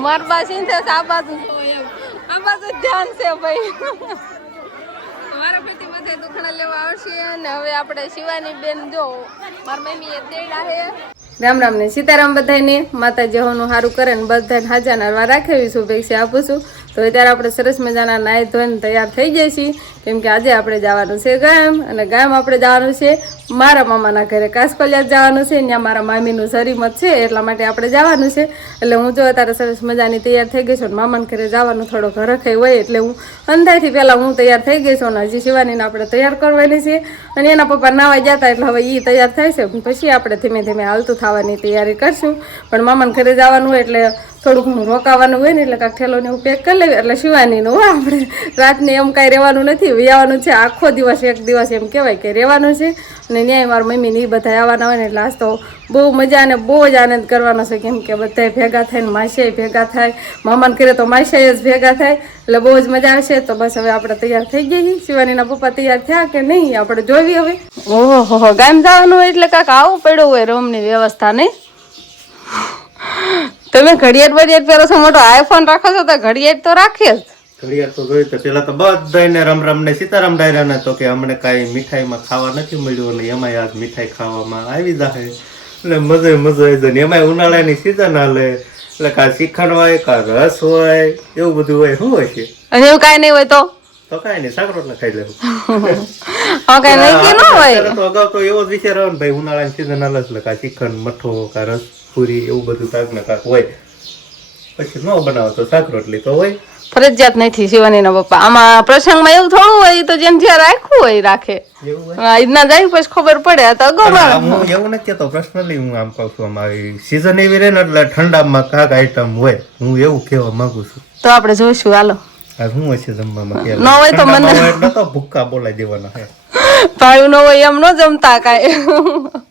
માર બાસી છે આ બાજુ ધ્યાન છે ભાઈ મારા પેટી બધે દુખણા લેવા આવશે અને હવે આપણે શિવાની બેન જો મારા મમ્મી એ તેડા હે રામ રામ ને સીતારામ બધાને માતાજી હોનું સારું કરે ને બધાને હાજા નરવા રાખે એવી શુભેચ્છા આપું છું તો અત્યારે આપણે સરસ મજાના નાહી ધોઈને તૈયાર થઈ જઈએ છીએ કેમ કે આજે આપણે જવાનું છે ગામ અને ગામ આપણે જવાનું છે મારા મામાના ઘરે કાસકોલિયા જવાનું છે ત્યાં મારા મામીનું શરીમત છે એટલા માટે આપણે જવાનું છે એટલે હું જો અત્યારે સરસ મજાની તૈયાર થઈ ગઈ છું મામાના ઘરે જવાનું થોડો ઘર ખાઈ હોય એટલે હું અંધારથી પહેલાં હું તૈયાર થઈ ગઈ છું અને હજી શિવાનીને આપણે તૈયાર કરવાની છે અને એના પપ્પા નાવા જતા એટલે હવે એ તૈયાર થાય છે પછી આપણે ધીમે ધીમે હાલતું થવાની તૈયારી કરશું પણ મામાના ઘરે જવાનું એટલે થોડુંક ઘણું રોકાવાનું હોય ને એટલે કાંઈક ઠેલોને એવું પેક કરી લેવી એટલે શિવાનીનું હોય આપણે રાતને એમ કાંઈ રહેવાનું નથી વિયાવાનું છે આખો દિવસ એક દિવસ એમ કહેવાય કે રહેવાનું છે અને ન્યાય મારા મમ્મીને એ બધા આવવાના હોય ને એટલે આજ તો બહુ મજા અને બહુ જ આનંદ કરવાનો છે કેમ કે બધાય ભેગા થાય ને માસીએ ભેગા થાય મામાને ઘરે તો માસીએ જ ભેગા થાય એટલે બહુ જ મજા આવશે તો બસ હવે આપણે તૈયાર થઈ ગઈ શિવાનીના પપ્પા તૈયાર થયા કે નહીં આપણે જોવી હવે ઓહો ગામ જવાનું હોય એટલે કાંઈક આવું પડ્યું હોય રૂમની વ્યવસ્થા નહીં તમે ઘડિયાળ બડિયાળ પહેરો છો મોટો આઈફોન રાખો છો તો ઘડિયાળ તો રાખીએ જ ઘડિયાળ તો જોઈ તો પેલા તો બધાને રામ રામ ને સીતારામ ડાયરા તો કે અમને કાંઈ મીઠાઈમાં ખાવા નથી મળ્યું અને એમાં આજ મીઠાઈ ખાવામાં આવી જાય એટલે મજા આવી જાય એમાં ઉનાળાની સિઝન હાલે એટલે કાં શ્રીખંડ હોય કાં રસ હોય એવું બધું હોય શું હોય છે અને એવું કાંઈ નહીં હોય તો કાંઈ નહીં સાકરોટ ખાઈ લેવું તો અગાઉ તો એવો જ વિચાર આવે ને ભાઈ ઉનાળાની સિઝન હાલે એટલે કાં શ્રીખંડ મઠો કાં રસ પૂરી એવું બધું કાંક ને કાંક હોય પછી ન બનાવો તો શાક રોટલી તો હોય ફરજિયાત નથી શિવાનીના પપ્પા આમાં પ્રસંગમાં એવું થોડું હોય તો જેમ જ્યાં રાખ્યું હોય રાખે ના જાય પછી ખબર પડે તો હું એવું નથી કેતો પર્સનલી હું આમ કહું છું અમારી સીઝન એવી રહે ને એટલે ઠંડામાં કાંક આઈટમ હોય હું એવું કહેવા માંગુ છું તો આપણે જોઈશું હાલો શું હોય છે જમવામાં ન હોય તો મને તો ભૂક્કા બોલાવી દેવાના હે ભાડું ન હોય એમ ન જમતા કાંઈ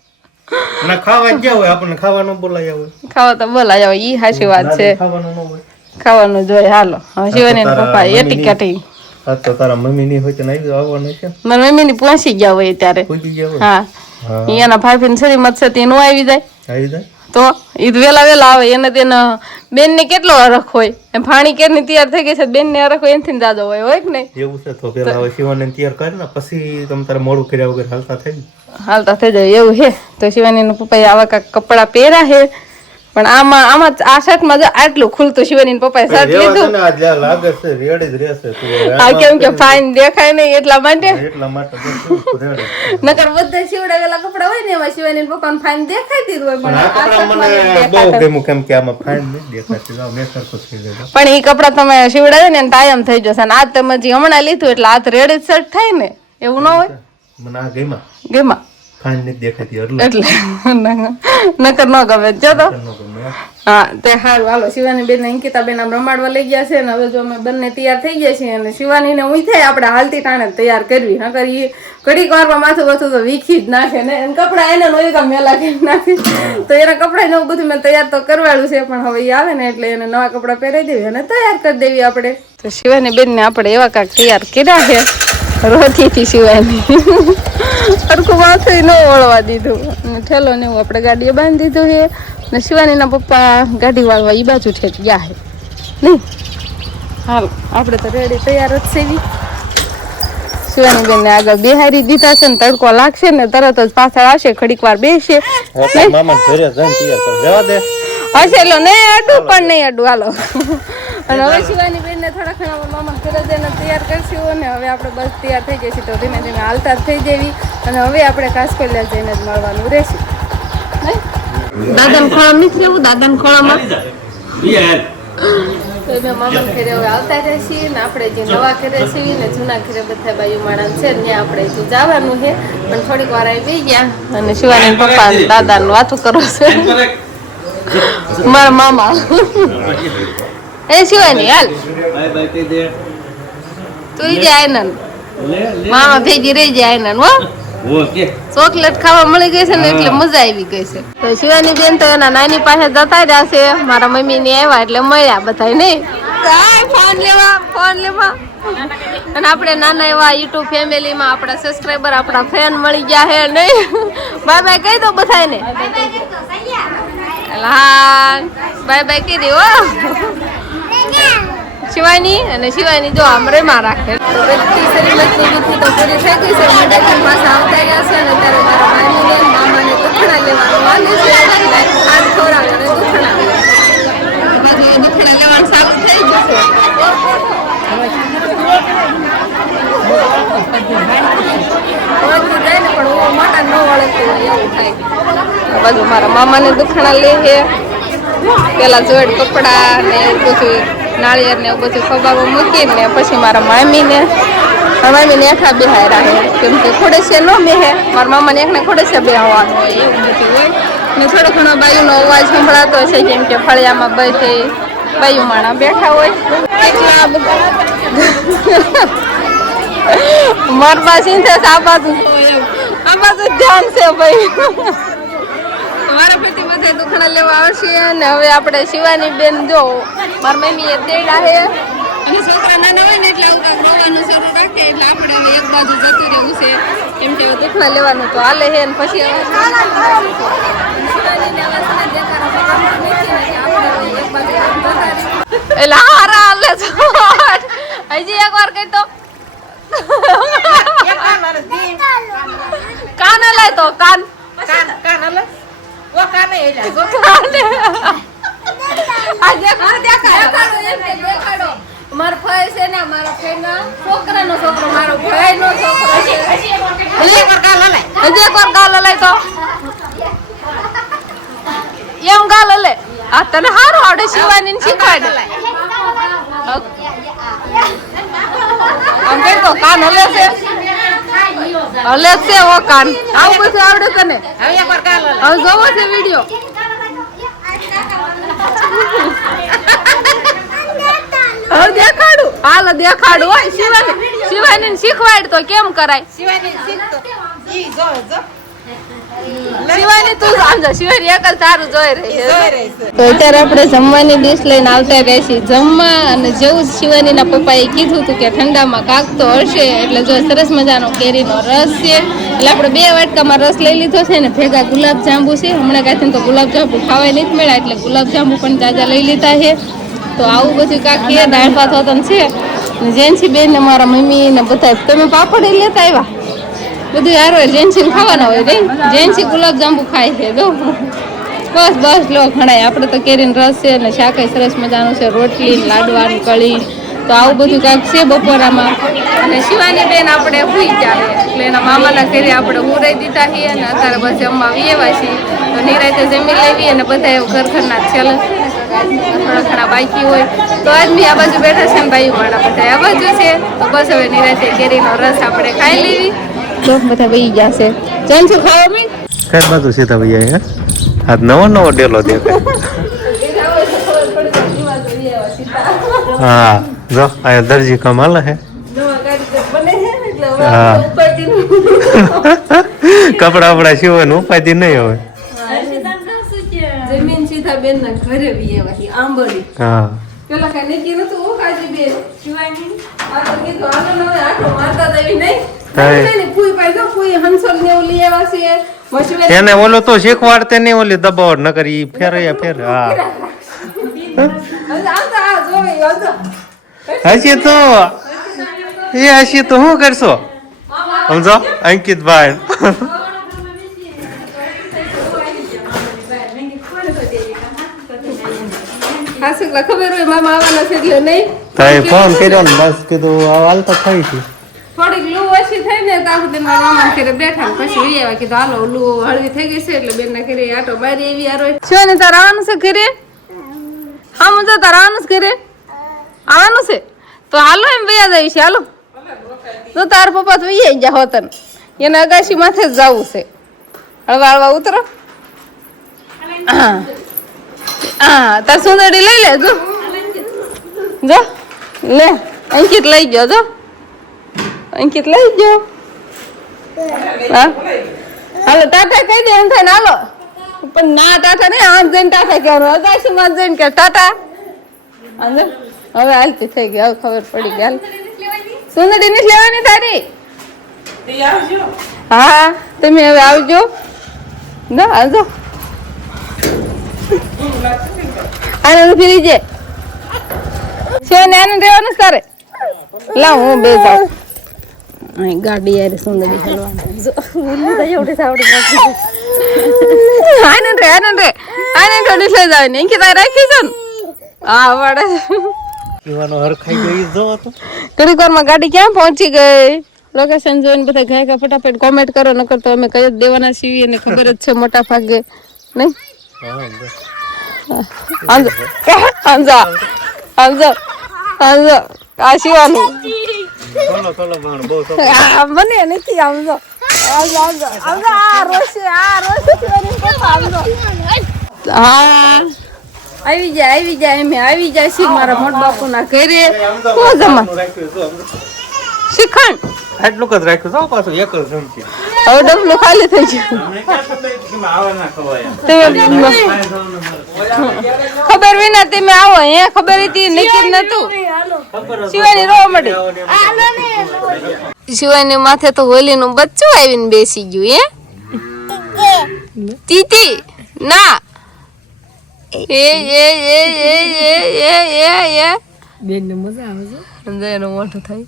ના ખાવા ગયા હોય આપણને ખાવાનું બોલાય હોય ખાવા તો બોલાય હોય ઈ સાચી વાત છે ખાવાનું ન હોય ખાવાનું જોઈએ હાલો શિવાની પપ્પા એટી કાટી તો તારા મમ્મી ની હોય તો નહીં આવવાનું છે મારા મમ્મી ની પહોંચી ગયા હોય ત્યારે હા એના ભાઈ છરી મત છે તે નો આવી જાય તો ઈ વેલા આવે એને તેના બેન ને કેટલો અરખ હોય એમ ફાણી કેરની તૈયાર થઈ ગઈ છે બેન ને અરખ હોય એનથી જાજો હોય કે નહીં એવું છે તો પેલા હવે શિવાને તૈયાર કરે ને પછી તમે તારે મોડું કર્યા વગર હાલતા થઈ જાય એવું હે તો શિવાની નો પપ્પા આવા કાંક કપડા પહેર્યા હે પણ આમાં આ શર્ટ માં આટલું ખુલતું શિવાની પપ્પાએ શર્ટ લીધું લાગે છે રેડી જ રહેશે આ કેમ કે ફાઇન દેખાય નહીં એટલા માટે નકર બધા શિવડાવેલા કપડા હોય ને એમાં શિવાની પપ્પા ને ફાઇન દેખાતી જ હોય પણ આ કપડા મને બહુ ગમ્યું કેમ કે આમાં ફાઇન નહીં દેખાતી જાવ મેં સરખો થઈ ગયો પણ ઈ કપડા તમે શિવડાવે ને ટાઈમ થઈ જશે અને આ તમે જે હમણાં લીધું એટલે આ રેડી શર્ટ થાય ને એવું ન હોય મને આ ગેમાં ફાઇન નથી દેખાતી એટલે નકર ન ગમે જો તો હા તે હારું હાલો શિવાની બેન અંકિતા બેન આમ રમાડવા લઈ ગયા છે ને હવે જો અમે બંને તૈયાર થઈ ગયા છીએ અને શિવાની ને હું થાય આપણે હાલતી ટાણે તૈયાર કરવી નકર એ ઘડીક વારમાં માથું બધું તો વીખી જ નાખે ને કપડા એને નોઈ મેલા કરી નાખે તો એના કપડા ને બધું મેં તૈયાર તો કરવાડું છે પણ હવે એ આવે ને એટલે એને નવા કપડા પહેરાવી દેવી અને તૈયાર કરી દેવી આપણે તો શિવાની બેન ને આપણે એવા કાંક તૈયાર કર્યા છે રોતીથી શિવાની સરખું માથું ન વળવા દીધું અને ઠેલો ને એવું આપણે ગાડીએ બાંધી દીધું છે ને શિવાનીના પપ્પા ગાડી વાળવા એ બાજુ ઠેક ગયા છે નહીં હાલ આપણે તો રેડી તૈયાર જ છે શિવાની બેન ને આગળ બેહારી દીધા છે ને તડકો લાગશે ને તરત જ પાછળ આવશે ઘડીક વાર બેસશે હશે એટલે નહીં અડું પણ નહીં અડું હાલો અને હવે શિવાની બેન ને થોડા ઘણા મામા ઘરે જઈને તૈયાર કરશું અને હવે આપણે બસ તૈયાર થઈ જઈશું તો ધીમે ધીમે હાલતા જ થઈ જવી અને હવે આપણે કાસકોલિયા જઈને જ મળવાનું રહેશે દાદાને ખોળામાં નથી રહેવું દાદાને ખોળામાં તો મેં મામાને ઘરે હવે આવતા રહેશી ને આપણે જે નવા ઘરે છીએ ને જૂના ઘરે બધા બાયુ માણસ છે ત્યાં આપણે હજુ જવાનું છે પણ થોડીક વાર આવી ગયા અને શિવાની પપ્પા દાદાને વાતો કરો છે મારા મામા એ શિવાની હાલ તું જાય આનંદ મામા ભેગી રહી જાય આનંદ હો ચોકલેટ ખાવા મળી ગઈ છે ને એટલે મજા આવી ગઈ છે તો શિવાની બેન તો એના નાની પાસે જતા રહ્યા છે મારા મમ્મી ની આવ્યા એટલે મળ્યા બધા નહીં ફોન લેવા અને આપણે નાના એવા યુટ્યુબ ફેમિલીમાં આપણા સબસ્ક્રાઈબર આપણા ફ્રેન્ડ મળી ગયા હે નહીં બાય બાય કહી દો બધાને હા બાય બાય કીધી હો શિવાની અને શિવાની જો આમ રેમાં રાખે તો બધી શરીરથી તો પૂરી થઈ ગઈ છે મેડિકલ પાછા આવતા રહ્યા છે અને ત્યારે મારા મામીને મામાને દુખણા લેવાનું વાલી છે આજ ખવડાવે અને દુખણા લેવાનું સારું થઈ ગયું છે જાય ને પણ હું મોટા ન વળગતું હોય એવું થાય બાજુ મારા મામાને દુખણા લે છે પેલા જોડ કપડા ને એવું બધું નાળિયેર ને એવું બધું ખભામાં મૂકીને પછી મારા મામીને એઠા બેહાય રાખે કેમ કે ખોડેસિયા ન બેહે મારા મામાને એકને ખોડેસિયા બેહવાનું હોય એવું બધું હોય ને થોડો ઘણો બાયુનો અવાજ સંભળાતો હશે કેમ કે ફળિયામાં બધે બાયુ માણા બેઠા હોય એટલા બધા મારબા સિંધે આ બાજુ ધ્યાન છે ભાઈ મારા પેટી બધા દુખણા લેવા આવશે અને હવે આપણે શિવાની બેન જો મારા મમ્મી એ તેડા છે અને છોકરા નાના હોય ને એટલે આવું રોવાનું શરૂ રાખે એટલે આપણે હવે એક બાજુ જતું રહેવું છે કેમ કે દુખણા લેવાનું તો હાલે છે ને પછી એટલે હારા હાલે છો હજી એક વાર કઈ તો કાન હલાય તો કાન હલાય ઓ કાને એલા કાને આજે ઘર દેખાડો મારો ભાઈ છે ને મારા ફ્રેન્ડના છોકરાનો છોકરો મારો ભાઈનો છોકરો છે હજી એક વાર ગાલ હલાય તો એમ ગાલ હલે આ તને હારું આવડે શિવાની ને શીખવાડે આમ કે તો કાન હલે છે ઓ કાન આવું બધું આવડે તને હવે એકવાર કાલ હવે જોવો છે વિડિયો હવે દેખાડું હાલ દેખાડું હોય શિવાની શીખવાડ તો કેમ કરાય શિવાની શીખતો ઈ જો શિવાની તું સમજો શિવાની એકલ તારું જોઈ રહી છે તો અત્યારે આપણે જમવાની ડીશ લઈને આવતા રહેશી જમવા અને જેવું શિવાનીના પપ્પાએ કીધું હતું કે ઠંડામાં કાક તો હશે એટલે જો સરસ મજાનો કેરીનો રસ છે એટલે આપણે 2 વાટકામાં રસ લઈ લીધો છે ને ભેગા ગુલાબજાંબુ છે હમણાં કાંઈ તો ગુલાબજાંબુ ખાવાય નથી મળ્યા એટલે ગુલાબજાંબુ પણ જાજા લઈ લીધા છે તો આવું બધું કાંક છે દાળ ભાત હોતન છે ને જેન્સી બેન ને મારા મમ્મી ને બધા તમે પાપડ લેતા આવ્યા બધું હારો જેન્સી ખાવાના હોય નહીં જેન્સી ગુલાબજાંબુ ખાય છે જો બસ લો ઘણાય આપણે તો કેરીનો રસ છે અને શાકય સરસ મજાનું છે રોટલી લાડવાની કળી તો આવું બધું કાંઈક છે બપોરામાં અને શિવાની બેન આપણે હુઈ જાય એટલે એના મામાના ઘરે આપણે હુરાઈ દીધા છીએ અને અત્યારે બસ જમવા એવા છીએ તો નિરાતે જમી લેવી અને બધા ઘરના છેલ્લે થોડા ઘણા બાકી હોય તો આજ બી આ બાજુ બેઠા છે ને બાયું વાળા બધા આ બાજુ છે તો બસ હવે નિરાતે કેરીનો રસ આપણે ખાઈ લેવી તો બધા વહી ગયા છે જેમ શું ખાવા મી કઈ બાજુ સીધા ભૈયા હે આજ નવો ડેલો દેખાય હા જો આ દરજી કમાલ હે કપડા વપડા સીવવાનું ઉપાધિ નહીં હવે જમીન સીધા બેન ના ઘરે વિયેવાથી આંબળી હા પેલા કઈ નક્કી નતું ઓ કાજી બેન શિવાની આ તો કીધું આનો નવે આટો મારતા દેવી નહીં ને ફૂઈ પાઈ ફૂઈ હંસલ ને ઓલી લેવા છે એને ઓલો તો શીખવાડતે નહીં ઓલી દબાવડ ન કરી ફેર હા હસી તો હસી તો શું કરશો સમજો અંકિતભાઈ ખબર હોય મામા આવવાના છે એટલે નહીં ફોન કર્યો ને બસ કીધું હાલ તો થઈ હતી થોડીક લૂ ઓછી થઈ ને ત્યાં સુધી મારા મામા ઘરે બેઠા પછી આવ્યા કીધું હાલો લૂ હળવી થઈ ગઈ છે એટલે બેન ના ઘરે આટો મારી એવી યાર છે ને તાર આવવાનું છે ઘરે હા મુજે તાર આવવાનું છે ઘરે આવવાનું છે તો હાલો એમ વૈયા જાય છે હાલો તો તાર પપ્પા તો વૈયા ગયા હોતન એને અગાશી માથે જ જવું છે હળવા હળવા ઉતરો હા તાર સુંદરી લઈ લે જો લે અંકિત લઈ ગયો જો અંકિત લઈ ગયો હા હાલો ટાટા કહી દે એમ થાય ને હાલો પણ ના ટાટા નહીં આમ જઈને ટાટા કહેવાનું અગાશી માં જઈને કે ટાટા હવે હાલતી થઈ ગઈ હવે ખબર પડી ગઈ હાલ સુંદરી નથી લેવાની તારી હા તમે હવે આવજો ના આવજો આનંદ ફરી જાય શિવાને આનંદ રહેવાનું જ કરે લાવ હું બે જાઉં અહીં ગાડી યાર સુંદર બેસવાનું આનંદ રે આનંદ ડિસ્લે જાવ ને કે તારે રાખી છે ને હા વડે પીવાનો હરખાઈ ગઈ જો તો ઘડીક વારમાં ગાડી ક્યાં પહોંચી ગઈ લોકેશન જોઈને બધા ઘાય ફટાફટ કોમેન્ટ કરો નકર તો અમે કઈ જ દેવાના છીએ અને ખબર જ છે મોટા ભાગે નહીં આંજો આંજો આંજો આંજો આ શિવાનું ચલો બાણ બહુ મને નથી આંજો આંજો આંજો આંજો આ રોશે શિવાની પપ્પા આંજો હા આવી જાય એમ આવી જાય છે મારા મોટ બાપુ ના ઘરે કો જમા શિખંડ આટલું જ રાખ્યું છો પાછું એક જ જમતી હવે ડબલું ખાલી થઈ ગયું ખબર વિના તમે આવો હે ખબર હતી નક્કી નતું શિવાની રોવા મળી શિવાની માથે તો હોલી નું બચ્ચું આવીને બેસી ગયું હે તીતી ના એ બેન ને મજા આવે છે અંદરનો મોટો થાય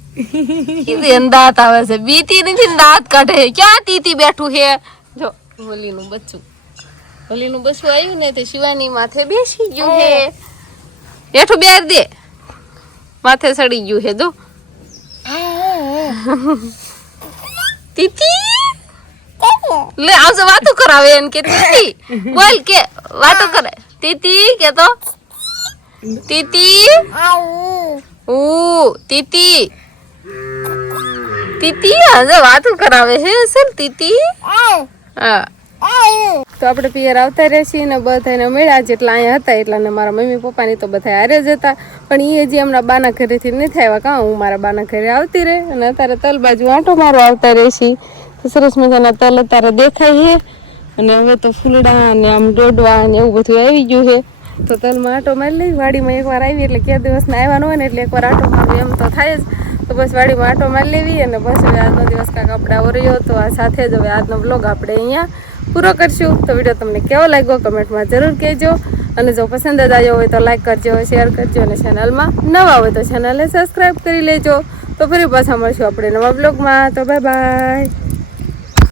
કીધું દાંત આવે છે બીતી નથી દાંત કાઢે ક્યાં તીતી બેઠું છે જો હોલીનું બચ્ચું આવ્યું ને તે શિવાની માથે બેસી ગયું હે હેઠું બેર દે માથે સડી ગયું હે જો તીતી લે આવશે વાતો કરાવે એમ કે તીતી બોલ કે વાતો કરે તીતી કે તો તીતી તીતી આજે વાતો કરાવે હે સર તીતી હા તો આપણે પિયર આવતા રહેશી ને બધાને મળ્યા જેટલા અહીંયા હતા એટલા ને મારા મમ્મી પપ્પાની તો બધા હારે જ હતા પણ એ હજી હમણાં બાના ઘરેથી નથી આવ્યા કાં હું મારા બાના ઘરે આવતી રહે અને અત્યારે તલ બાજુ આંટો મારો આવતા રહેશી તો સરસ મજાના તલ અત્યારે દેખાય છે અને હવે તો ફૂલડા ને આમ દોડવા ને એવું બધું આવી ગયું છે તો તલમાં આંટો મારી લઈ વાડીમાં એકવાર આવી એટલે ક્યાં દિવસના આવ્યા ન હોય ને એટલે એકવાર આંટો મારવું એમ તો થાય જ તો બસ વાડીમાં આંટો મારી લેવી અને બસ હવે આજનો દિવસ કાંક આપણે આવો રહ્યો તો આ સાથે જ હવે આજનો બ્લોગ આપણે અહીંયા પૂરો કરશું તો વિડીયો તમને કેવો લાગ્યો કમેન્ટમાં જરૂર કહેજો અને જો પસંદ જ આવ્યો હોય તો લાઈક કરજો શેર કરજો અને ચેનલમાં નવા હોય તો ચેનલને સબસ્ક્રાઈબ કરી લેજો તો ફરી પાછા મળશું આપણે નવા બ્લોગમાં તો બાય બાય